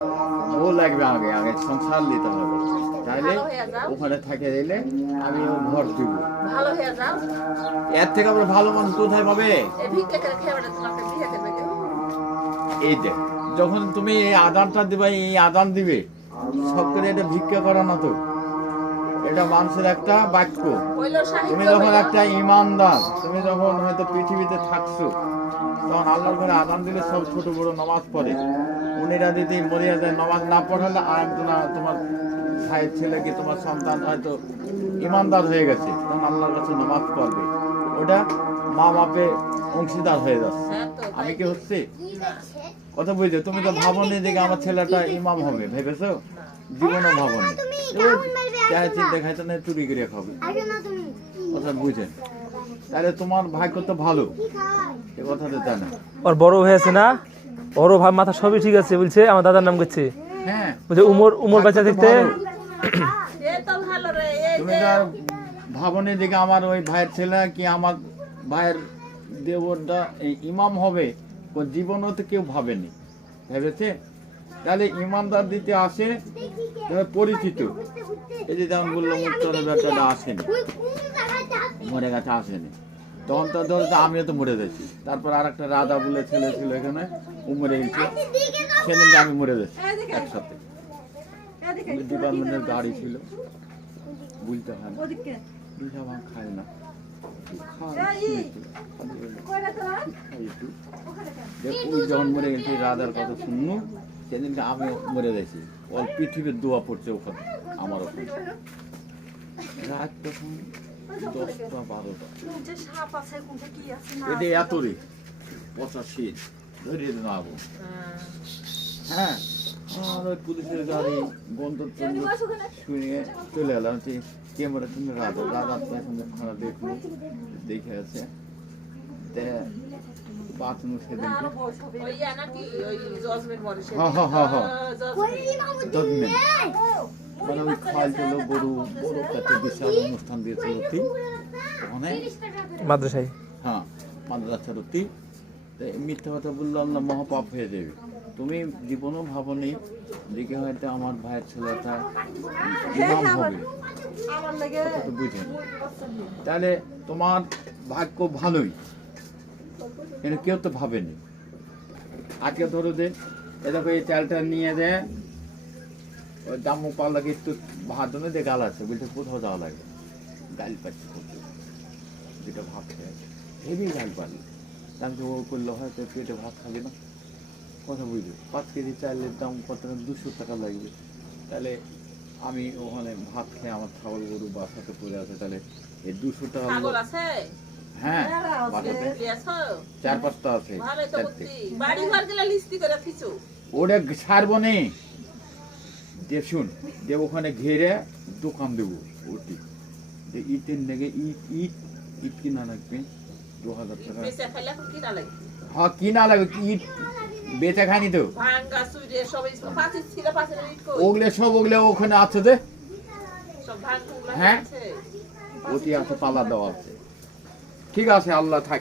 বউ লাগবে, আগে আগে সংসার নিতে হবে, তাহলে ওখানে থাকে দিলে আমি ও ঘর দিব। ভালো হয়ে যাও, এর থেকে আবার ভালো মানুষ কোথায় পাবে? এই ভিক্ষা করে খেয়ে বেড়া তোমাকে বিয়ে দেবে কেউ? এই দেখ, যখন তুমি এই আদানটা দিবে, এই আদান দিবে সব করে, এটা ভিক্ষা করা না তো, এটা মানুষের একটা বাক্য। হইলো সাহিত্য তুমি যখন হইলো। একটা ইমানদার, তুমি যখন হয়তো পৃথিবীতে থাকছো, তখন আল্লাহর ঘরে আদান দিলে সব ছোট বড় নামাজ পড়ে। উনিরা যদি মরিয়া যায়, নামাজ না পড়ালে আর একজনা তোমার ভাইয়ের ছেলে কি তোমার সন্তান হয়তো ইমানদার হয়ে গেছে, তখন আল্লাহর কাছে নামাজ পড়বে, ওটা মা বাপে অংশীদার হয়ে যাচ্ছে। হ্যাঁ তো, আমি তাই কি তো। হচ্ছে কথা বুঝছো? তুমি তো ভাবনি দেখে আমার ছেলেটা ইমাম হবে, ভেবেছো? জীবনও ভাবনি, চিন্তা খাইতে না, চুরি করে খাবে, কথা বুঝেন? তাহলে তোমার ভাগ্য তো ভালো, এ কথাটা জানা। ওর বড় হয়েছে না, ওরও ভাব মাথা সবই ঠিক আছে, বলছে আমার দাদার নাম করছে, হ্যাঁ, বলছে উমর বাচ্চা দেখতে। এ তো ভালো রে, এই তুমি যে তো ভাবনি দেখে আমার ওই ভাইয়ের ছেলে কি আমার ভাইয়ের দেবরটা ইমাম হবে, কোন জীবনও তো কেউ ভাবেনি, ভেবেছে? তাহলে ইমানদার দিতে আসে পরিচিত, এই যে যেমন বললো মুক্তর ব্যাপারটা আসেনি, মরে গেছে, আসেনি, তখন তো ধরো আমিও তো মরে গেছি। তারপর আর একটা রাজা বলে ছেলে ছিল এখানে, ও মরে গেছে, সেদিনকে আমি মরে গেছি একসাথে। ডিপার্টমেন্টের গাড়ি ছিল, বুঝতে হয় না, দুইটা ভাগ খায় না, যখন মরে গেছি রাজার কথা শুনলো, সেদিনকে আমি মরে গেছি, ওর পৃথিবীর দোয়া পড়ছে ওখানে আমার ওখানে। রাত তখন 10টা 12টা, এটা এত রে পচা শীত ধরিয়ে নেবো। হ্যাঁ, আর ওই পুলিশের গাড়ি গন্ধ শুনে চলে এলাম, ক্যামেরা তুমি রাজা রাজার সঙ্গে খারাপ দেখলো, দেখে আছে বাথরুম সেদিনকে। ওই ইয়া নাকি, ওই জজমেন্ট মরে সে। হ্যাঁ হ্যাঁ হ্যাঁ হ্যাঁ, জজমেন্ট। মানে ওই খাল ছিল বড় বড় একটা বিশাল অনুষ্ঠান দিয়েছিল অনেক মাদ্রাসায়, হ্যাঁ মাদ্রাসার অতি। মিথ্যা কথা বললে আল্লাহ মহাপাপ হয়ে যাবে। তুমি জীবনও ভাবনি দিকে হয়তো আমার ভাইয়ের ছেলেটা ইমাম হবে, কথাটা বুঝেন? তাহলে তোমার ভাগ্য ভালোই, কিন্তু কেউ তো ভাবেনি। আজকে ধরো যে এ দেখো এই চালটা নিয়ে দেয়, ওই দাম পাওয়া লাগে একটু ভাতনে দিয়ে গাল আছে, বলতে কোথাও যাওয়া লাগে, গাল পাচ্ছি করতে, যেটা ভাত খেয়ে হেভি গাল পারলে দামকে ও করলে হয়তো পেটে ভাত খাবে না, কথা বুঝবে? 5 কেজি চালের দাম কত, 200 টাকা লাগবে। তাহলে আমি ওখানে ভাত খেয়ে আমার ছাগল গরু বাসাতে পড়ে আছে, তাহলে এই 200 টাকা, ছাগল আছে? হ্যাঁ বাসাতে আছো? 4-5টা আছে, ভালোই তো বুদ্ধি। বাড়ি ঘর গেলে লিস্টি করে থিছো। ওটা ছাড়বো নে যে, শুন যে ওখানে ঘেরে দোকান দেবো, ওটি যে ইটের নেগে ইট ইট ইট কিনা লাগবে 2000 টাকা। বেচে ফেলে এখন কিনা লাগে। হ্যাঁ কিনা লাগবে, ইট বেচা খায়নি তো, ভাঙ্গা সুইরে সব পাঁচিল ছিল, পাঁচিলের ইট কই? ওগুলো সব ওগুলো ওখানে আছে যে, সব ভাঙগুলো হ্যাঁ। আছে। ওটি আছে, পালা দেওয়া আছে। ঠিক আছে, আল্লাহ থাক।